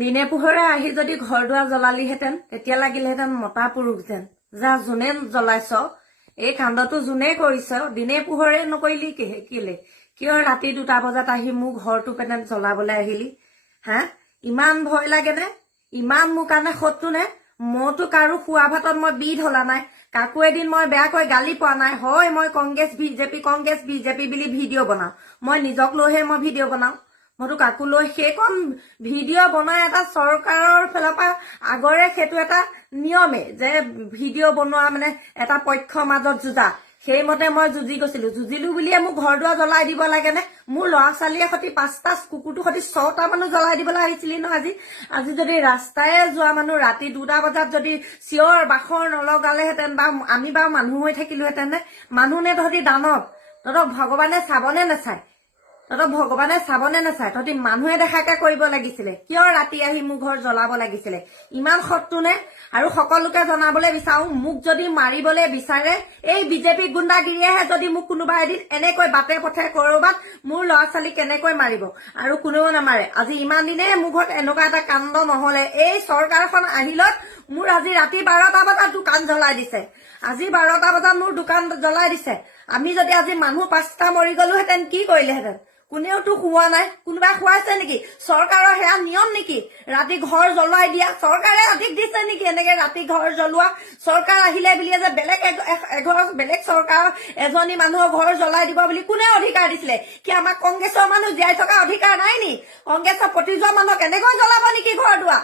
দিনে পোহৰে আহি যদি ঘৰ দুৱাৰ জ্বলালিহেঁতেন তেতিয়া লাগিলেহেঁতেন মতা পুৰুষ যেন যা যোনে জ্বলাইছ এই কাণ্ডটো যোনে কৰিছ দিনে পোহৰে নকৰিলি কেলে কিয় ৰাতি 2টা বজাত আহি মোৰ ঘৰটো পেনে জ্বলাবলৈ আহিলি হা ইমান ভয় লাগে নে ইমান মোৰ কাৰণে শত্ৰু নে মইতো কাৰো খোৱা ভাতত মই বিধ হলা নাই কাকো এদিন মই বেয়াকৈ গালি পোৱা নাই হয় মই কংগ্ৰেছ বিজেপি বুলি ভিডিঅ' বনাওঁ মই নিজক লৈহে মই ভিডিঅ' বনাওঁ মইতো কাকো লৈ সেইখন ভিডিঅ' বনাই এটা চৰকাৰৰ ফালৰ পৰা আগৰে সেইটো এটা নিয়মে যে ভিডিঅ' বনোৱা মানে এটা পক্ষৰ মাজত যুঁজা সেইমতে মই যুঁজিলো বুলিয়ে মোক ঘৰ দুৱাৰ জ্বলাই দিব লাগে নে মোৰ ল'ৰা ছোৱালীয়ে সতি 5টা কুকুৰটো সতি 6টা মানুহ জ্বলাই দিবলৈ আহিছিলি ন আজি যদি ৰাস্তাই যোৱা মানুহ ৰাতি 2টা বজাত যদি চিঞৰ বাখৰ নলগালেহেঁতেন বা আমি বাৰু মানুহ হৈ থাকিলোহেঁতেন নে মানুহ নে তহঁতি দানৱ তহঁতক ভগৱানে চাবনে নাচায় তহঁতি মানুহে দেখাকে কৰিব লাগিছিলে কিয় ৰাতি আহি মোৰ ঘৰ জ্বলাব লাগিছিলে ইমান শত্ৰু নে আৰু সকলোকে জনাবলৈ বিচাৰো মোক যদি মাৰিবলৈ বিচাৰে এই বিজেপি গুণ্ডাগিৰিয়েহে যদি মোক কোনোবা এদিন এনেকৈ বাটে পথে কৰবাত মোৰ ল'ৰা ছোৱালী কেনেকৈ মাৰিব আৰু কোনেও নামাৰে আজি ইমান দিনে মোৰ ঘৰত এনেকুৱা এটা কাণ্ড নহলে এই চৰকাৰখন আহিলত মোৰ আজি ৰাতি 12টা বজাত দোকান জ্বলাই দিছে মোৰ দোকান জ্বলাই দিছে আমি যদি আজি মানুহ 5টা মৰি গলোহেঁতেন কি কৰিলেহেঁতেন কোনেওতো খোৱা নাই কোনোবাই খুৱাইছে নেকি চৰকাৰৰ সেয়া নিয়ম নেকি ৰাতি ঘৰ জ্বলাই দিয়া চৰকাৰে অধিক দিছে নেকি এনেকে ৰাতি ঘৰ জ্বলোৱা চৰকাৰ আহিলে বুলিয়ে যে বেলেগ চৰকাৰ এজনী মানুহৰ ঘৰ জ্বলাই দিব বুলি কোনে অধিকাৰ দিছিলে কি আমাক কংগ্ৰেছৰ মানুহ জীয়াই থকা অধিকাৰ নাই নি কংগ্ৰেছৰ প্ৰতি যোৱা মানুহক এনেকৈ জ্বলাব নেকি ঘৰ দুৱাৰ